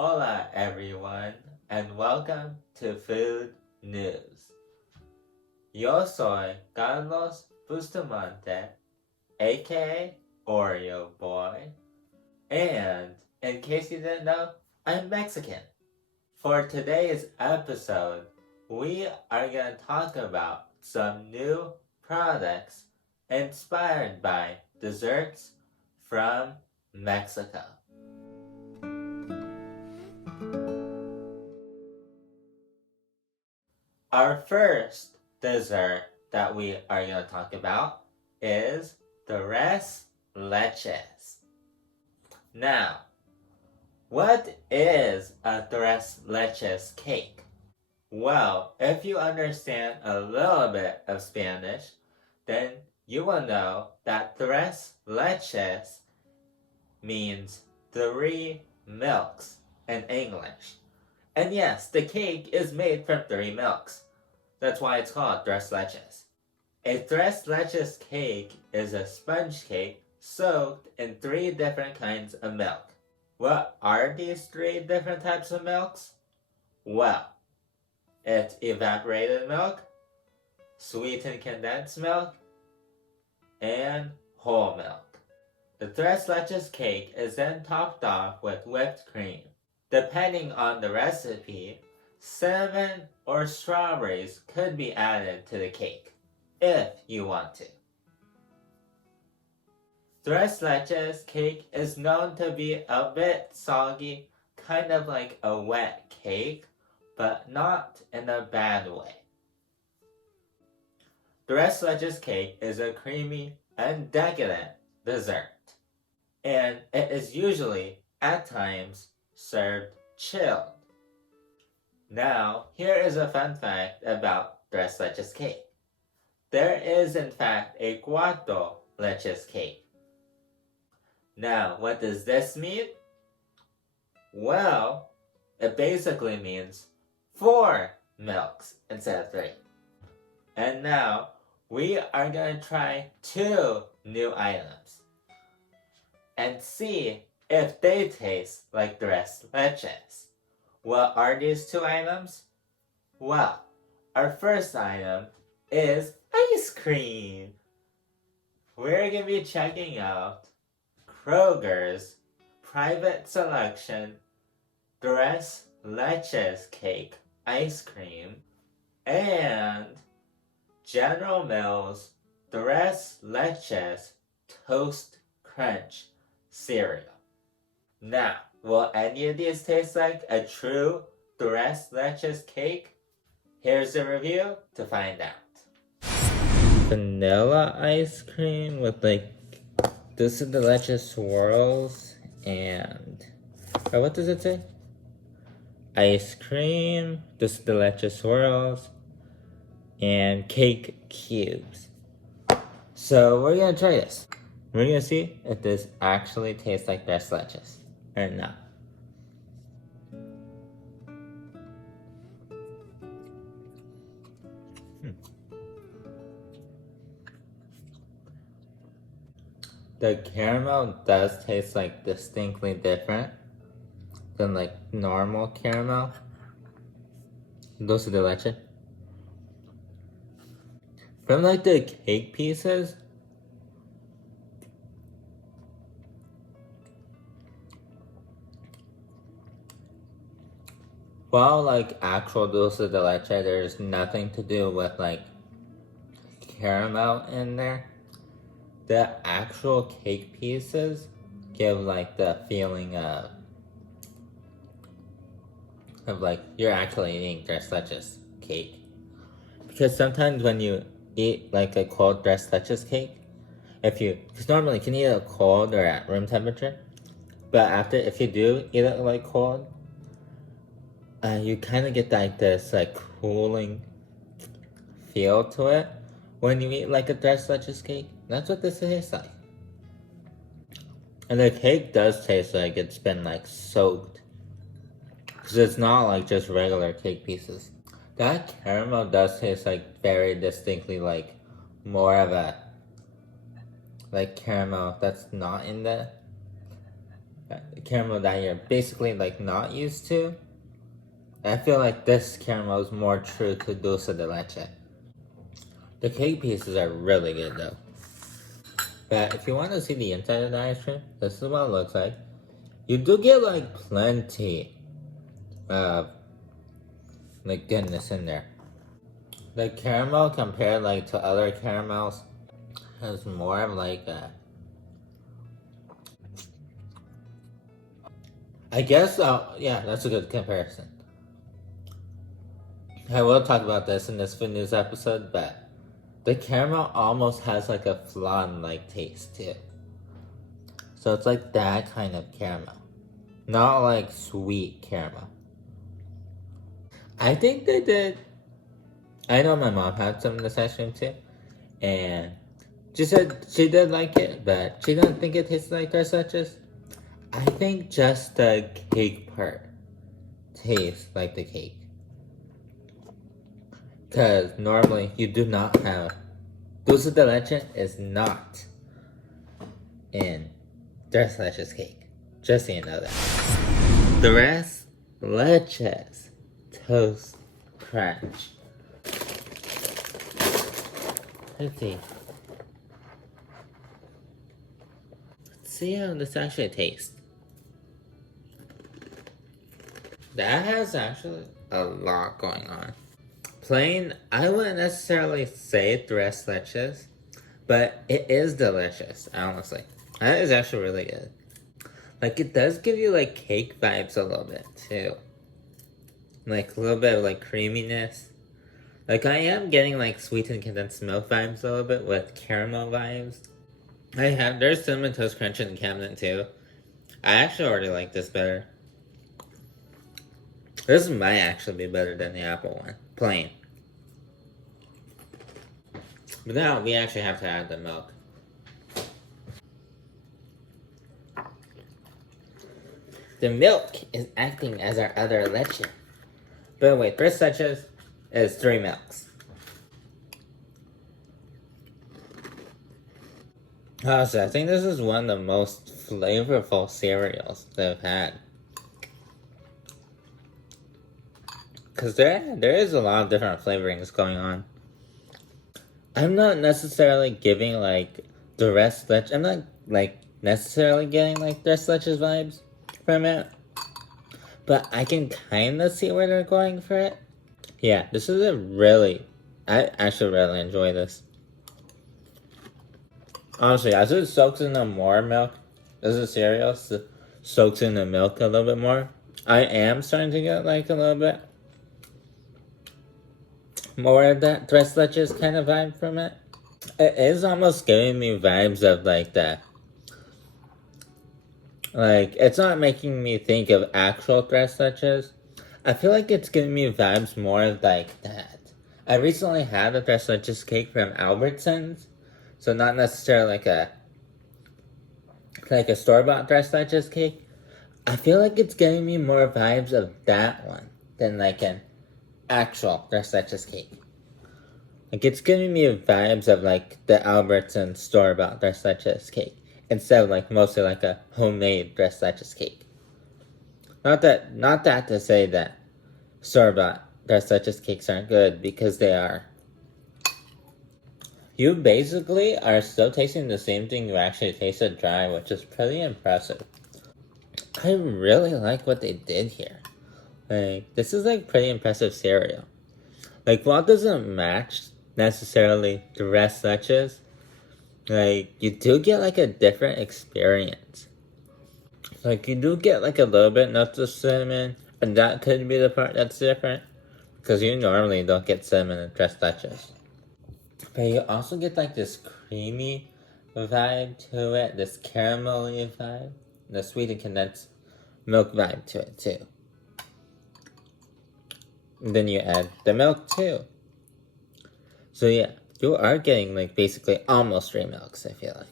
Hola everyone, and welcome to Food News. Yo soy Carlos Bustamante, aka Oreo Boy, and in case you didn't know, I'm Mexican. For today's episode, we are going to talk about some new products inspired by desserts from Mexico. Our first dessert that we are going to talk about is Tres Leches. Now, what is a Tres Leches cake? Well, if you understand a little bit of Spanish, then you will know that Tres Leches means 3 milks in English. And yes, the cake is made from 3 milks. That's why it's called Tres Leches. A Tres Leches cake is a sponge cake soaked in 3 different kinds of milk. What are these 3 different types of milks? Well, it's evaporated milk, sweetened condensed milk, and whole milk. The Tres Leches cake is then topped off with whipped cream. Depending on the recipe, cinnamon or strawberries could be added to the cake, if you want to. Tres Leches cake is known to be a bit soggy, kind of like a wet cake, but not in a bad way. Tres Leches cake is a creamy and decadent dessert, and it is usually, at times, served chilled. Now, here is a fun fact about Tres Leches cake. There is in fact a cuatro leches cake. Now, what does this mean? Well, it basically means 4 milks instead of 3. And now, we are going to try 2 new items and see if they taste like Tres Leches. What are these 2 items? Well, our first item is ice cream. We're going to be checking out Kroger's private selection Tres Leches Cake Ice Cream and General Mills Tres Leches Toast Crunch cereal. Now, will any of these taste like a true Tres Leches cake? Here's the review to find out. Vanilla ice cream with this is the leche swirls and, what does it say? Ice cream, this is the leche swirls, and cake cubes. So we're gonna try this. We're gonna see if this actually tastes like Tres Leches or not. The caramel does taste distinctly different than normal caramel. Dulce de leche. From the cake pieces, while actual dulce de leche, there's nothing to do with caramel in there. The actual cake pieces give the feeling of you're actually eating Tres Leches cake. Because sometimes when you eat a cold Tres Leches cake, because normally you can eat it cold or at room temperature, but if you do eat it cold, you kind of get this cooling feel to it when you eat a Tres Leches cake. That's what this tastes like. And the cake does taste like it's been soaked, because it's not just regular cake pieces. That caramel does taste very distinctly more of a caramel that's not in the caramel that you're basically like not used to. I feel like this caramel is more true to dulce de leche. The cake pieces are really good though. But if you want to see the inside of the ice cream, this is what it looks like. You do get like plenty of like goodness in there. The caramel compared like to other caramels has more of like a, I guess yeah, that's a good comparison. I will talk about this in this food news episode, but the caramel almost has like a flan like taste to it. So it's like that kind of caramel. Not like sweet caramel. I think they did. I know my mom had some of this ice cream too. And she said she did like it, but she didn't think it tasted like Tres Leches. I think just the cake part tastes like the cake. Because normally you do not have. Dulce de leche is not in Tres Leches Cake. Just so you know that. Tres Leches Toast Crunch. Let's see. Let's see how this actually tastes. That has actually a lot going on. Plain, I wouldn't necessarily say Tres Leches, but it is delicious, honestly. That is actually really good. Like, it does give you, like, cake vibes a little bit, too. Like, a little bit of, like, creaminess. Like, I am getting, like, sweetened condensed milk vibes a little bit with caramel vibes. There's Cinnamon Toast Crunch in the cabinet, too. I actually already like this better. This might actually be better than the apple one. Plain. But now we actually have to add the milk. The milk is acting as our other leche. But wait, Tres Leches is 3 milks. Honestly, I think this is one of the most flavorful cereals they've had. Because there is a lot of different flavorings going on. I'm not necessarily giving like the Tres Leches. I'm not like necessarily getting like Tres Leches vibes from it. But I can kind of see where they're going for it. Yeah, this is I actually really enjoy this. Honestly, as it soaks in the more milk, as the cereal soaks in the milk a little bit more, I am starting to get like a little bit more of that Tres Leches kind of vibe from it. It is almost giving me vibes of like that. Like, it's not making me think of actual Tres Leches. I feel like it's giving me vibes more of like that. I recently had a Tres Leches cake from Albertsons. So not necessarily like a store-bought Tres Leches cake. I feel like it's giving me more vibes of that one than like an actual Tres Leches cake. Like, it's giving me vibes of like the Albertsons store-bought Tres Leches cake instead of like mostly like a homemade Tres Leches cake. Not that to say that store-bought Tres Leches cakes aren't good, because they are. You basically are still tasting the same thing you actually tasted dry, which is pretty impressive. I really like what they did here. Like, this is like pretty impressive cereal. Like, while it doesn't match necessarily the Tres Leches, like, you do get like a different experience. Like, you do get like a little bit notes of cinnamon, and that could be the part that's different, because you normally don't get cinnamon in Tres Leches. But you also get like this creamy vibe to it, this caramelly vibe, the sweet and condensed milk vibe to it too. And then you add the milk too. So yeah, you are getting like basically almost 3 milks, I feel like.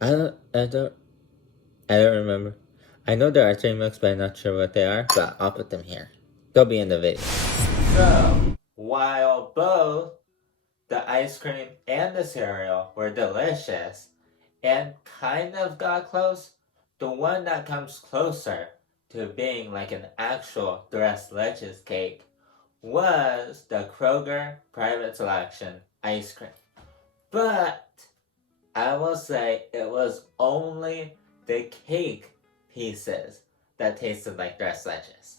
I don't remember. I know there are 3 milks, but I'm not sure what they are, but I'll put them here. They'll be in the video. So, while both the ice cream and the cereal were delicious and kind of got close, the one that comes closer to being like an actual Tres Leches cake was the Kroger Private Selection ice cream. But I will say it was only the cake pieces that tasted like Tres Leches.